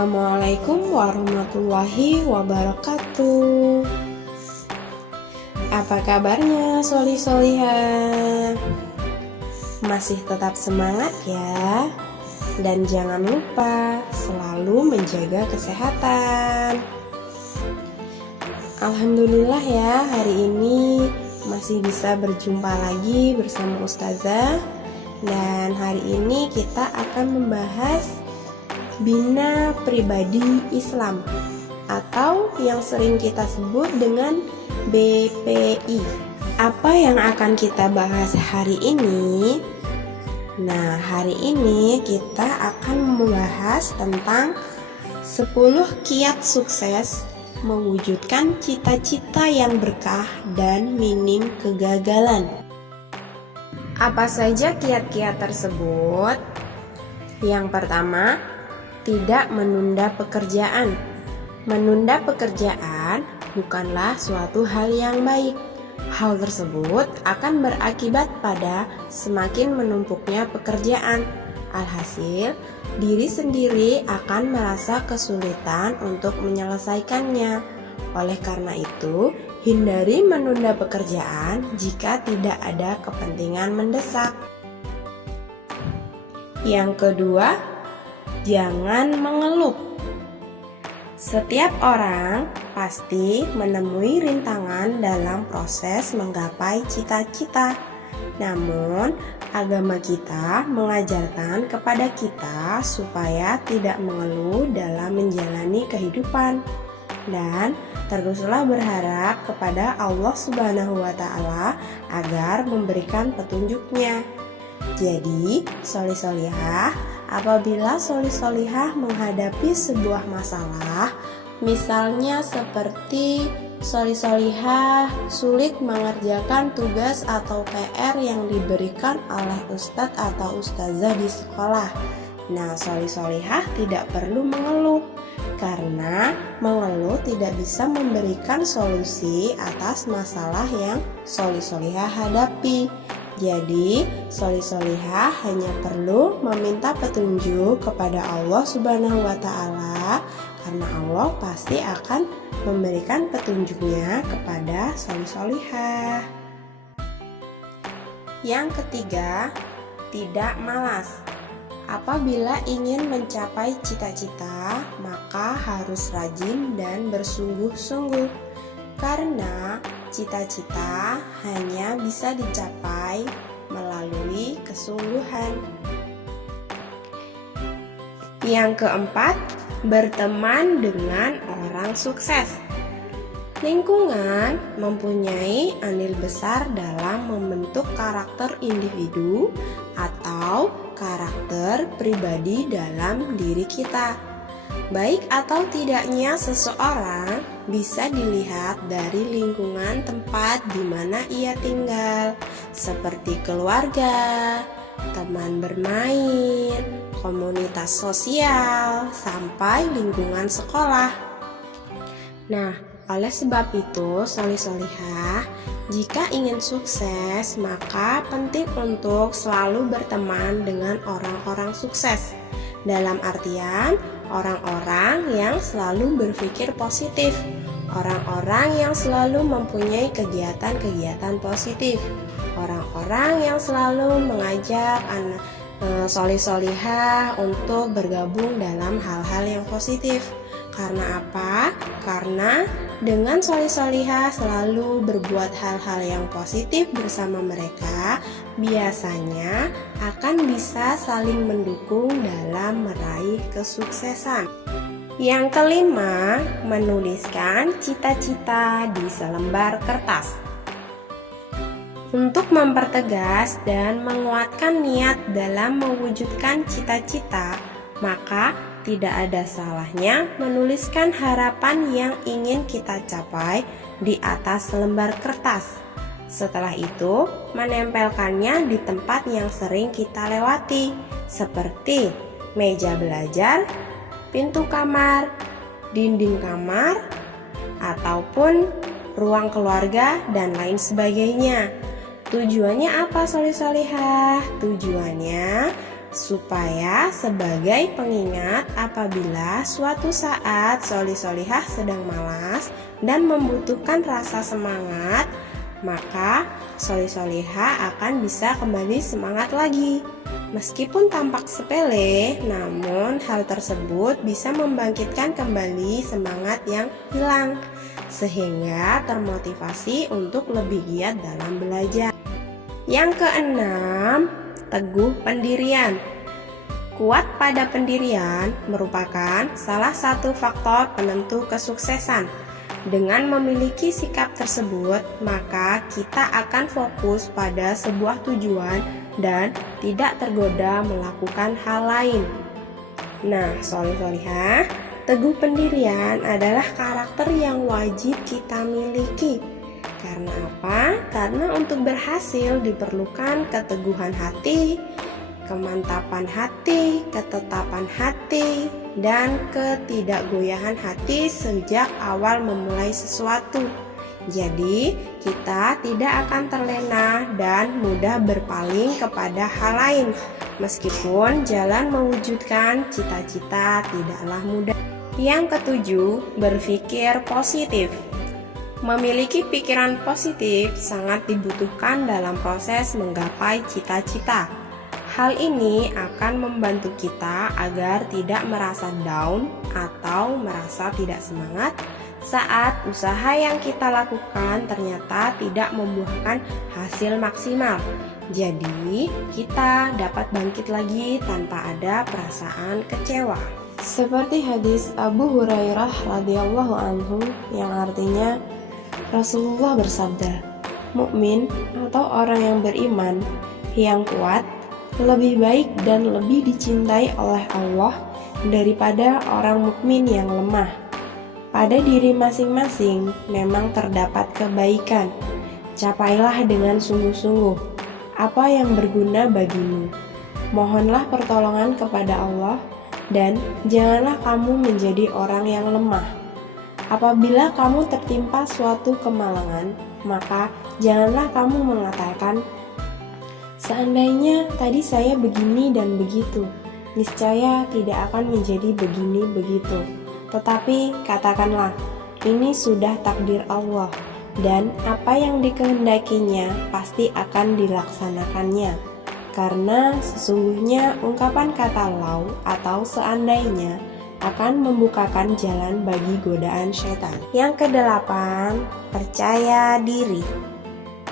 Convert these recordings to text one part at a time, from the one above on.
Assalamualaikum warahmatullahi wabarakatuh. Apa kabarnya soli-solihah? Masih tetap semangat ya? Dan jangan lupa selalu menjaga kesehatan. Alhamdulillah ya, hari ini masih bisa berjumpa lagi bersama Ustazah. Dan hari ini kita akan membahas Bina Pribadi Islam atau yang sering kita sebut dengan BPI. Apa yang akan kita bahas hari ini? Nah, hari ini kita akan membahas tentang 10 kiat sukses mewujudkan cita-cita yang berkah dan minim kegagalan. Apa saja kiat-kiat tersebut? Yang pertama, tidak menunda pekerjaan. Menunda pekerjaan bukanlah suatu hal yang baik. Hal tersebut akan berakibat pada semakin menumpuknya pekerjaan. Alhasil, diri sendiri akan merasa kesulitan untuk menyelesaikannya. Oleh karena itu, hindari menunda pekerjaan jika tidak ada kepentingan mendesak. Yang kedua, jangan mengeluh. Setiap orang pasti menemui rintangan dalam proses menggapai cita-cita. Namun, agama kita mengajarkan kepada kita supaya tidak mengeluh dalam menjalani kehidupan. Dan teruslah berharap kepada Allah Subhanahu wa Ta'ala agar memberikan petunjuknya. Jadi, soli-solihah, apabila soli-solihah menghadapi sebuah masalah, misalnya seperti soli-solihah sulit mengerjakan tugas atau PR yang diberikan oleh ustadz atau ustazah di sekolah. Nah, soli-solihah tidak perlu mengeluh, karena mengeluh tidak bisa memberikan solusi atas masalah yang soli-solihah hadapi. Jadi, soli-solihah hanya perlu meminta petunjuk kepada Allah Subhanahu wa Ta'ala, karena Allah pasti akan memberikan petunjuknya kepada soli-solihah. Yang ketiga, tidak malas. Apabila ingin mencapai cita-cita, maka harus rajin dan bersungguh-sungguh, karena cita-cita hanya bisa dicapai melalui kesungguhan. Yang keempat, berteman dengan orang sukses. Lingkungan mempunyai andil besar dalam membentuk karakter individu atau karakter pribadi dalam diri kita. Baik atau tidaknya seseorang bisa dilihat dari lingkungan tempat di mana ia tinggal, seperti keluarga, teman bermain, komunitas sosial, sampai lingkungan sekolah. Nah, oleh sebab itu, soli-solihah, jika ingin sukses, maka penting untuk selalu berteman dengan orang-orang sukses. Dalam artian, orang-orang yang selalu berpikir positif, orang-orang yang selalu mempunyai kegiatan-kegiatan positif, orang-orang yang selalu mengajak soli-solihah untuk bergabung dalam hal-hal yang positif. Karena apa? Karena dengan soli-solihah selalu berbuat hal-hal yang positif bersama mereka, biasanya akan bisa saling mendukung dalam meraih kesuksesan. Yang kelima, menuliskan cita-cita di selembar kertas. Untuk mempertegas dan menguatkan niat dalam mewujudkan cita-cita, maka tidak ada salahnya menuliskan harapan yang ingin kita capai di atas lembar kertas. Setelah itu, menempelkannya di tempat yang sering kita lewati, seperti meja belajar, pintu kamar, dinding kamar, ataupun ruang keluarga, dan lain sebagainya. Tujuannya apa, soli-solihah? Tujuannya supaya sebagai pengingat apabila suatu saat solih-solihah sedang malas dan membutuhkan rasa semangat, maka solih-solihah akan bisa kembali semangat lagi. Meskipun tampak sepele, namun hal tersebut bisa membangkitkan kembali semangat yang hilang, sehingga termotivasi untuk lebih giat dalam belajar. Yang keenam, teguh pendirian. Kuat pada pendirian merupakan salah satu faktor penentu kesuksesan. Dengan memiliki sikap tersebut, maka kita akan fokus pada sebuah tujuan dan tidak tergoda melakukan hal lain. Nah, solih-solihah, teguh pendirian adalah karakter yang wajib kita miliki. Karena apa? Karena untuk berhasil diperlukan keteguhan hati, kemantapan hati, ketetapan hati, dan ketidakgoyahan hati sejak awal memulai sesuatu. Jadi, kita tidak akan terlena dan mudah berpaling kepada hal lain, meskipun jalan mewujudkan cita-cita tidaklah mudah. Yang ketujuh, berpikir positif. Memiliki pikiran positif sangat dibutuhkan dalam proses menggapai cita-cita. Hal ini akan membantu kita agar tidak merasa down atau merasa tidak semangat saat usaha yang kita lakukan ternyata tidak membuahkan hasil maksimal. Jadi, kita dapat bangkit lagi tanpa ada perasaan kecewa. Seperti hadis Abu Hurairah radhiyallahu anhu yang artinya Rasulullah bersabda, mukmin atau orang yang beriman yang kuat lebih baik dan lebih dicintai oleh Allah daripada orang mukmin yang lemah. Pada diri masing-masing memang terdapat kebaikan. Capailah dengan sungguh-sungguh apa yang berguna bagimu. Mohonlah pertolongan kepada Allah dan janganlah kamu menjadi orang yang lemah. Apabila kamu tertimpa suatu kemalangan, maka janganlah kamu mengatakan, seandainya tadi saya begini dan begitu, niscaya tidak akan menjadi begini begitu. Tetapi katakanlah, ini sudah takdir Allah, dan apa yang dikehendakinya pasti akan dilaksanakannya. Karena sesungguhnya ungkapan kata lau atau seandainya akan membukakan jalan bagi godaan setan. Yang kedelapan, percaya diri.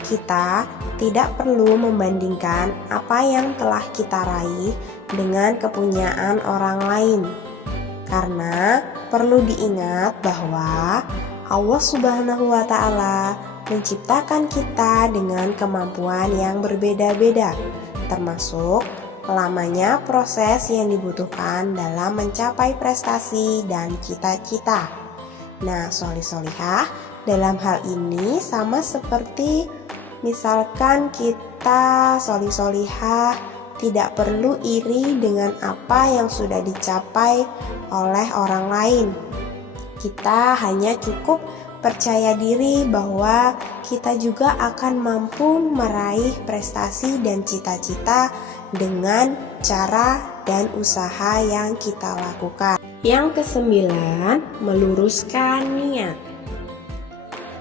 Kita tidak perlu membandingkan apa yang telah kita raih dengan kepunyaan orang lain. Karena perlu diingat bahwa Allah Subhanahu wa Ta'ala menciptakan kita dengan kemampuan yang berbeda-beda, termasuk lamanya proses yang dibutuhkan dalam mencapai prestasi dan cita-cita. Nah, solih-solihah dalam hal ini sama seperti misalkan kita solih-solihah tidak perlu iri dengan apa yang sudah dicapai oleh orang lain. Kita hanya cukup percaya diri bahwa kita juga akan mampu meraih prestasi dan cita-cita dengan cara dan usaha yang kita lakukan. Yang kesembilan, meluruskan niat.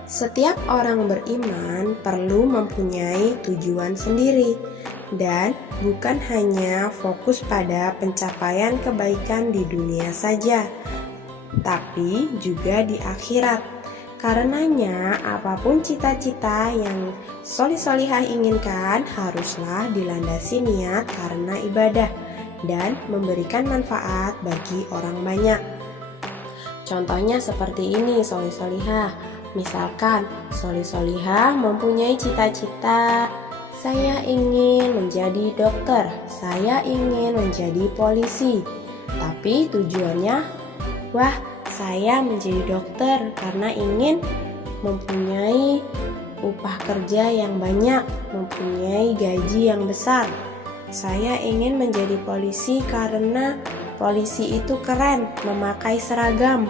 Setiap orang beriman perlu mempunyai tujuan sendiri dan bukan hanya fokus pada pencapaian kebaikan di dunia saja, tapi juga di akhirat. Karenanya, apapun cita-cita yang solih-solihah inginkan haruslah dilandasi niat karena ibadah dan memberikan manfaat bagi orang banyak. Contohnya seperti ini solih-solihah. Misalkan solih-solihah mempunyai cita-cita, saya ingin menjadi dokter, saya ingin menjadi polisi. Tapi tujuannya, wah, saya menjadi dokter karena ingin mempunyai upah kerja yang banyak, mempunyai gaji yang besar. Saya ingin menjadi polisi karena polisi itu keren, memakai seragam.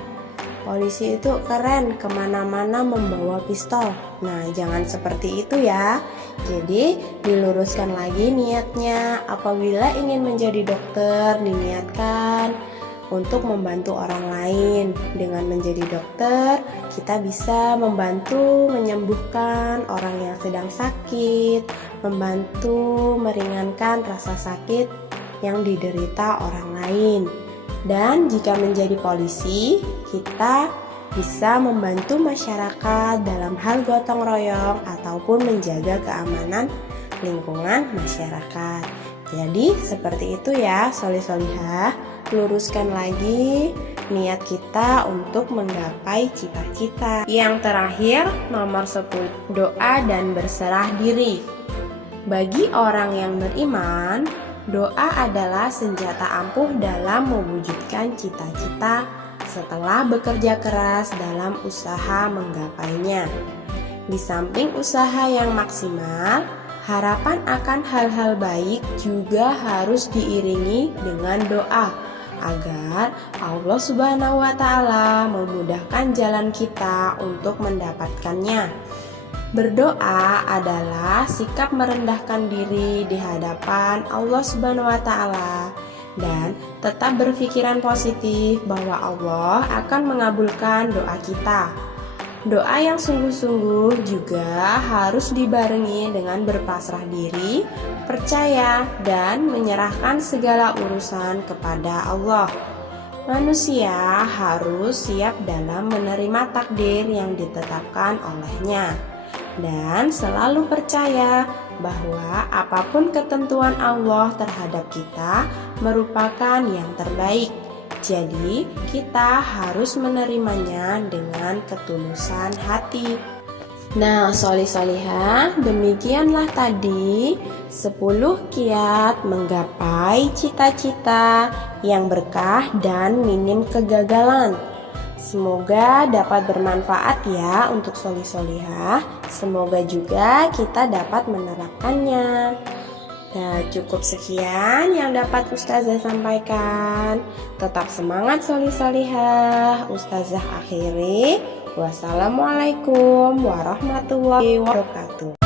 polisi itu keren kemana-mana membawa pistol. Nah, jangan seperti itu ya. Jadi, diluruskan lagi niatnya. Apabila ingin menjadi dokter, diniatkan untuk membantu orang lain. Dengan menjadi dokter, kita bisa membantu menyembuhkan orang yang sedang sakit, membantu meringankan rasa sakit yang diderita orang lain. Dan jika menjadi polisi, kita bisa membantu masyarakat dalam hal gotong royong ataupun menjaga keamanan lingkungan masyarakat. Jadi seperti itu ya soli-solihah. Luruskan lagi niat kita untuk menggapai cita-cita. Yang terakhir, nomor 10, doa dan berserah diri. Bagi orang yang beriman, doa adalah senjata ampuh dalam mewujudkan cita-cita setelah bekerja keras dalam usaha menggapainya. Di samping usaha yang maksimal, harapan akan hal-hal baik juga harus diiringi dengan doa agar Allah Subhanahu wa Ta'ala memudahkan jalan kita untuk mendapatkannya. Berdoa adalah sikap merendahkan diri di hadapan Allah Subhanahu wa Ta'ala dan tetap berpikiran positif bahwa Allah akan mengabulkan doa kita. Doa yang sungguh-sungguh juga harus dibarengi dengan berpasrah diri, percaya, dan menyerahkan segala urusan kepada Allah. Manusia harus siap dalam menerima takdir yang ditetapkan olehnya dan selalu percaya bahwa apapun ketentuan Allah terhadap kita merupakan yang terbaik. Jadi, kita harus menerimanya dengan ketulusan hati. Nah, soli-solihah, demikianlah tadi 10 kiat menggapai cita-cita yang berkah dan minim kegagalan. Semoga dapat bermanfaat ya untuk soli-solihah. Semoga juga kita dapat menerapkannya. Nah, cukup sekian yang dapat Ustazah sampaikan. Tetap semangat soli-solihah. Ustazah akhiri. Wassalamualaikum warahmatullahi wabarakatuh.